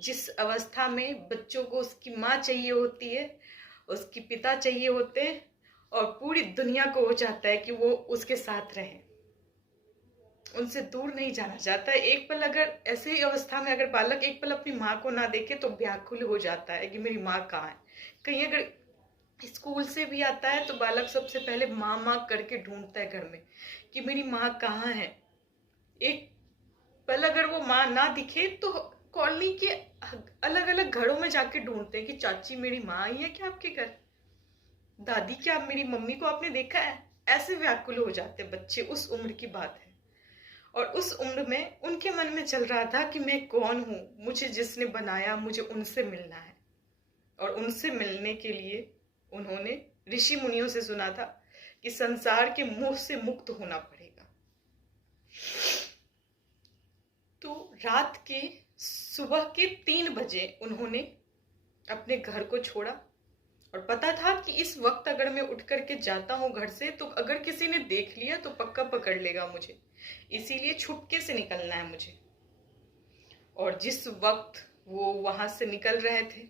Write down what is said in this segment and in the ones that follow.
जिस अवस्था में बच्चों को उसकी माँ चाहिए होती है, उसकी पिता चाहिए होते हैं, और पूरी दुनिया को हो चाहता है कि वो उसके साथ रहे, उनसे दूर नहीं जाना चाहता है। एक पल अगर ऐसी अवस्था में अगर बालक एक पल अपनी माँ को ना देखे तो व्याकुल हो जाता है कि मेरी माँ कहाँ है। कहीं अगर स्कूल से भी आता है तो बालक सबसे पहले माँ माँ करके ढूंढता है घर में कि मेरी माँ कहाँ है। एक पल अगर वो माँ ना दिखे तो कॉलोनी के अलग अलग घरों में जाके ढूंढते हैं कि चाची मेरी माँ आई है क्या आपके घर, दादी क्या मेरी मम्मी को आपने देखा है। ऐसे व्याकुल हो जाते बच्चे, उस उम्र की बात है। और उस उम्र में उनके मन में चल रहा था कि मैं कौन हूं, मुझे जिसने बनाया मुझे उनसे मिलना है। और उनसे मिलने के लिए उन्होंने ऋषि मुनियों से सुना था कि संसार के मोह से मुक्त होना पड़ेगा। तो रात के सुबह के 3 बजे उन्होंने अपने घर को छोड़ा, और पता था कि इस वक्त अगर मैं उठ करके जाता हूँ घर से तो अगर किसी ने देख लिया तो पक्का पकड़ लेगा मुझे, इसीलिए छुपके से निकलना है मुझे। और जिस वक्त वो वहां से निकल रहे थे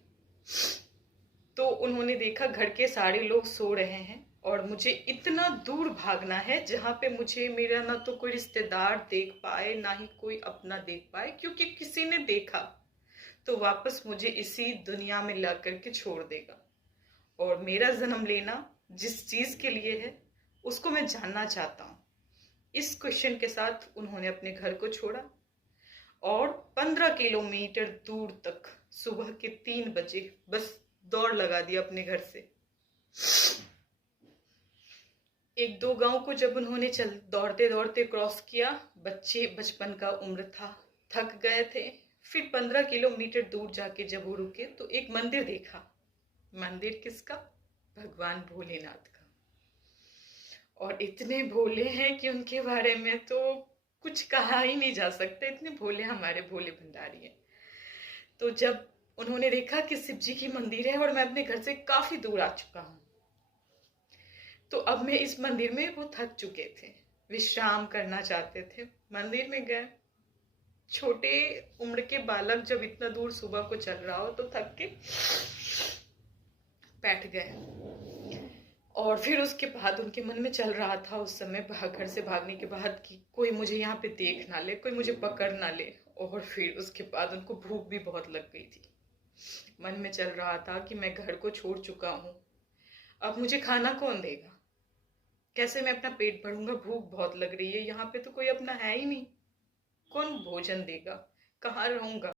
तो उन्होंने देखा घर के सारे लोग सो रहे हैं और मुझे इतना दूर भागना है जहां पे मुझे मेरा ना तो कोई रिश्तेदार देख पाए ना ही कोई अपना देख पाए, क्योंकि किसी ने देखा तो वापस मुझे इसी दुनिया में ला करके छोड़ देगा। और मेरा जन्म लेना जिस चीज के लिए है उसको मैं जानना चाहता हूँ। इस क्वेश्चन के साथ उन्होंने अपने घर को छोड़ा और 15 किलोमीटर दूर तक सुबह के 3 बजे बस दौड़ लगा दी अपने घर से। 1-2 गांव को जब उन्होंने दौड़ते दौड़ते क्रॉस किया, बच्चे बचपन का उम्र था, थक गए थे। फिर 15 किलोमीटर दूर जाके जब वो रुके तो एक मंदिर देखा। मंदिर किसका? भगवान भोलेनाथ का। और इतने भोले हैं कि उनके बारे में तो कुछ कहा ही नहीं जा सकता, इतने भोले हमारे भोले भंडारी हैं। तो जब उन्होंने देखा कि शिव जी की मंदिर है और मैं अपने घर से काफी दूर आ चुका हूँ, तो अब मैं इस मंदिर में, वो थक चुके थे, विश्राम करना चाहते थे, मंदिर में गए। छोटे उम्र के बालक जब इतना दूर सुबह को चल रहा हो तो थक के बैठ गए। और फिर उसके बाद उनके मन में चल रहा था उस समय घर से भागने के बाद कि कोई मुझे यहाँ पे देख ना ले, कोई मुझे पकड़ ना ले। और फिर उसके बाद उनको भूख भी बहुत लग गई थी। मन में चल रहा था कि मैं घर को छोड़ चुका हूँ, अब मुझे खाना कौन देगा, कैसे मैं अपना पेट भरूंगा, भूख बहुत लग रही है, यहाँ पे तो कोई अपना है ही नहीं, कौन भोजन देगा, कहाँ रहूंगा।